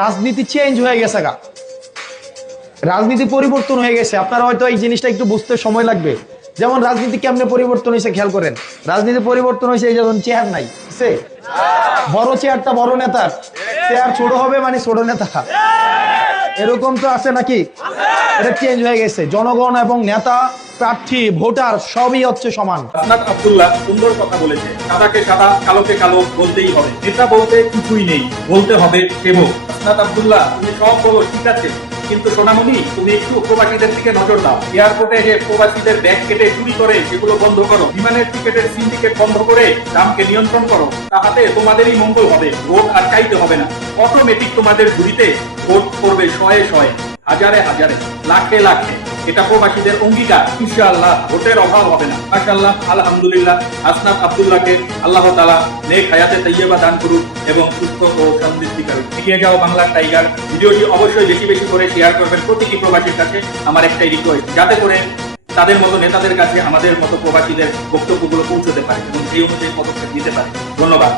রাজনীতি চেঞ্জ হয়ে গেছে গা, রাজনীতি পরিবর্তন হয়ে গেছে। আপনারা হয়তো এই জিনিসটা একটু বুঝতে সময় লাগবে। যেমন রাজনীতি কেমনে পরিবর্তন হয়েছে খেয়াল করেন। রাজনীতি পরিবর্তন হয়েছে এই যখন চেয়ার নাই, বড় চেয়ারটা বড় নেতার, চেয়ার ছোট হবে মানে ছোট নেতা, এরকম তো আছে নাকি? এটা চেঞ্জ হয়ে গেছে। জনগণ এবং নেতা, প্রার্থী, ভোটার সবই হচ্ছে সমান। আসনাদ আব্দুল্লাহ সুন্দর কথা বলেছে, সাদাকে সাদা কালোকে কালো বলতেই হবে। নেতা বলতে কিছুই নেই, বলতে হবে সেবক। আসনাদ আব্দুল্লাহ তুমি সব বলো ঠিক আছে, কিন্তু সোনামণি তুমি একটু প্রবাসীদের দিকে নজর দাও। এয়ারপোর্টে যে প্রবাসীদের ব্যাগ কেটে চুরি করে সেগুলো বন্ধ করো। বিমানের টিকেটের সিন্ডিকেট বন্ধ করে দামকে নিয়ন্ত্রণ করো। তাহাতে তোমাদেরই মঙ্গল হবে, ভোট আর চাইতে হবে না। অটোমেটিক তোমাদের ঝুড়িতে ভোট করবে শয়ে শয়ে, হাজারে হাজারে, লাখে লাখে। এটা প্রবাসীদের অঙ্গীকার। ইনশাআল্লাহ ভোটের অভাব হবে না। মাশাআল্লাহ, আলহামদুলিল্লাহ। আসনাদ আব্দুল্লাহকে আল্লাহ তাআলা নেক হায়াতে তাইয়্যিবা দান করুন এবং সুস্থ ও সমৃদ্ধি করুন। এগিয়ে যাও বাংলার টাইগার। ভিডিওটি অবশ্যই বেশি বেশি করে শেয়ার করবেন প্রতিটি প্রবাসীর কাছে। আমার একটাই রিকোয়েস্ট, যাতে করে তাদের মতো নেতাদের কাছে আমাদের মতো প্রবাসীদের বক্তব্যগুলো পৌঁছতে পারে এবং সেই অনুযায়ী পদক্ষেপ নিতে পারে। ধন্যবাদ।